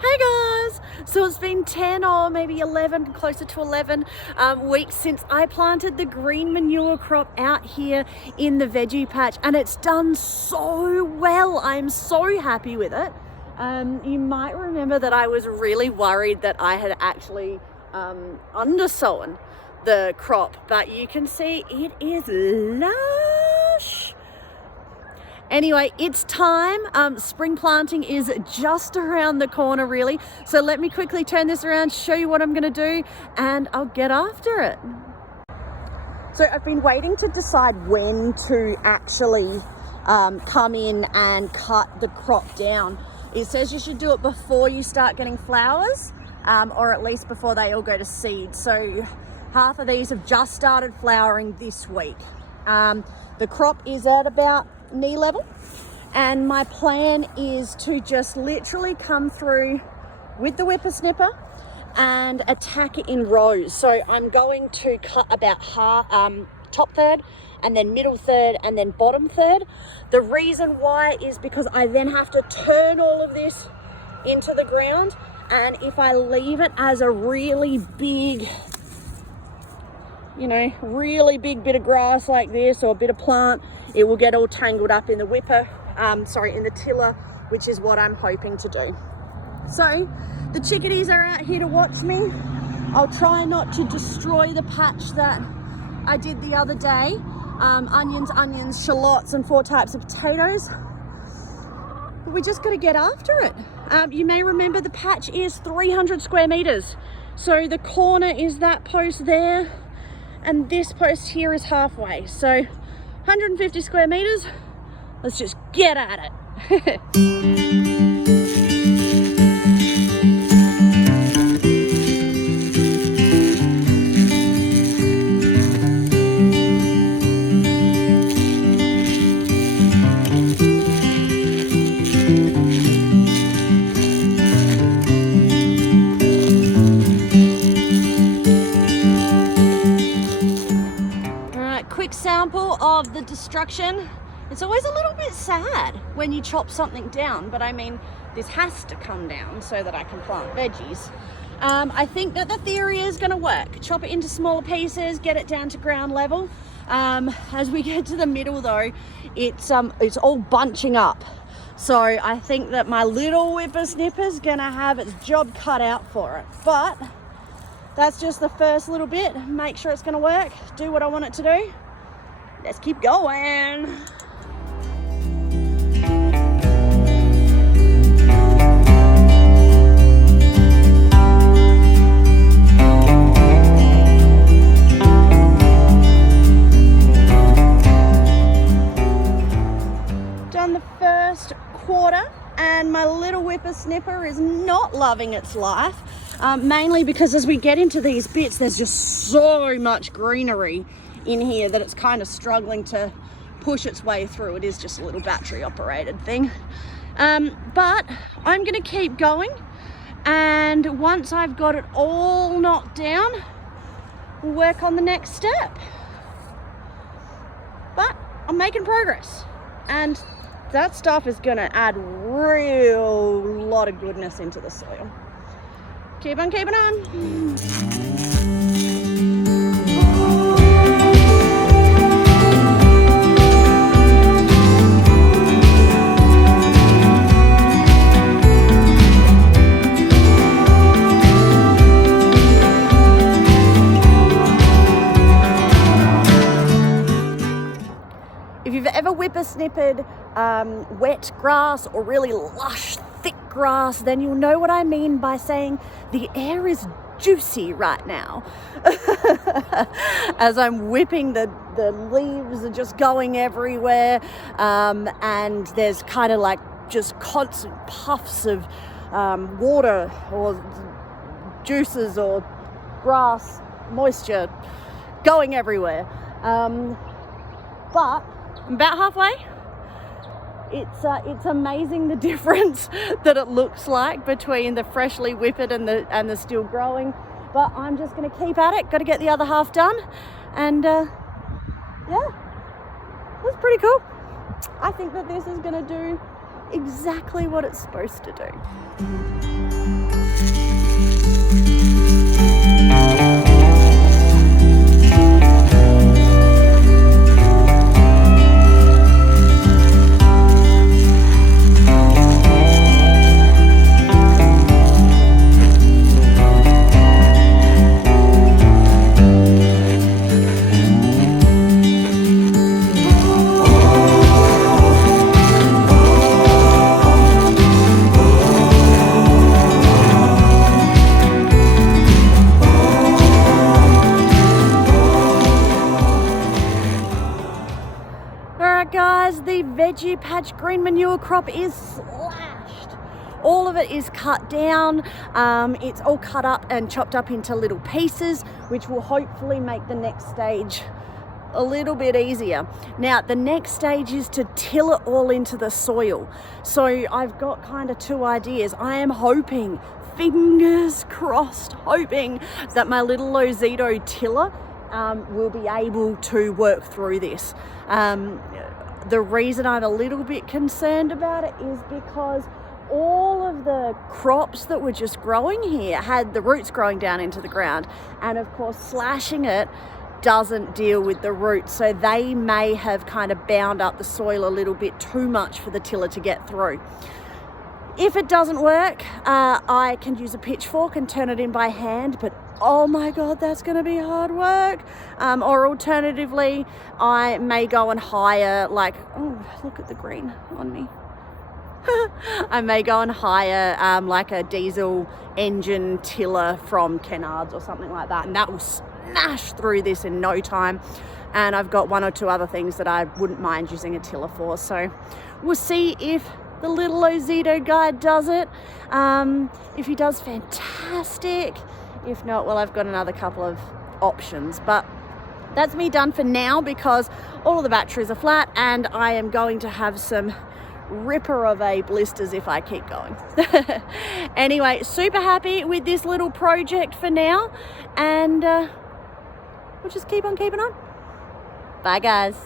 Hey guys! So it's been 10 or maybe 11, closer to 11 weeks since I planted the green manure crop out here in the veggie patch, and it's done so well. I'm so happy with it. You might remember that I was really worried that I had actually undersown the crop, but you can see it is lush. Anyway, it's time. Spring planting is just around the corner, really. So let me quickly turn this around, show you what I'm going to do, and I'll get after it. So I've been waiting to decide when to actually come in and cut the crop down. It says you should do it before you start getting flowers, or at least before they all go to seed. So half of these have just started flowering this week. The crop is at about knee level, and my plan is to just literally come through with the whippersnipper and attack it in rows. So I'm going to cut about half, top third, and then middle third, and then bottom third. The reason why is because I then have to turn all of this into the ground, and if I leave it as a really big, really big bit of grass like this, or a bit of plant, it will get all tangled up in the in the tiller, which is what I'm hoping to do. So the chickadees are out here to watch me. I'll try not to destroy the patch that I did the other day. Onions, shallots, and 4 types of potatoes. But we just got to get after it. You may remember the patch is 300 square meters. So the corner is that post there, and this post here is halfway. So 150 square meters. Let's just get at it. Quick sample of the destruction. It's always a little bit sad when you chop something down, but I mean, this has to come down so that I can plant veggies. I think that the theory is going to work. Chop it into smaller pieces, get it down to ground level. As we get to the middle though, it's all bunching up. So I think that my little whippersnipper is going to have its job cut out for it. But that's just the first little bit. Make sure it's going to work, do what I want it to do. Let's keep going. Done the first quarter, and my little whippersnipper is not loving its life, mainly because as we get into these bits, there's just so much greenery in here that it's kind of struggling to push its way through. It is just a little battery operated thing. But I'm gonna keep going, and once I've got it all knocked down, we'll work on the next step. But I'm making progress, and that stuff is gonna add real lot of goodness into the soil. Keep on keeping on. If you've ever whippersnippered wet grass or really lush, thick grass, then you'll know what I mean by saying the air is juicy right now. As I'm whipping, the leaves are just going everywhere, and there's kind of like just constant puffs of water or juices or grass moisture going everywhere. But I'm about halfway. It's amazing the difference that it looks like between the freshly whipped and the still growing. But I'm just going to keep at it. Got to get the other half done, and yeah, that's pretty cool. I think that this is going to do exactly what it's supposed to do. veggie patch green manure crop is slashed. All of it is cut down. It's all cut up and chopped up into little pieces, which will hopefully make the next stage a little bit easier. Now, the next stage is to till it all into the soil. So I've got kind of two ideas. I am hoping, fingers crossed, hoping that my little Lozito tiller will be able to work through this. The reason I'm a little bit concerned about it is because all of the crops that were just growing here had the roots growing down into the ground, and of course slashing it doesn't deal with the roots, so they may have kind of bound up the soil a little bit too much for the tiller to get through. If it doesn't work, I can use a pitchfork and turn it in by hand, but oh my god, that's going to be hard work. Or alternatively, I may go and hire, like, oh, look at the green on me. I may go and hire like a diesel engine tiller from Kennards or something like that, and that will smash through this in no time. And I've got one or two other things that I wouldn't mind using a tiller for, so we'll see if the little Lozito guy does it. If he does, fantastic. If not, well, I've got another couple of options, but that's me done for now because all of the batteries are flat and I am going to have some ripper of a blisters if I keep going. Anyway, super happy with this little project for now, and we'll just keep on keeping on. Bye guys.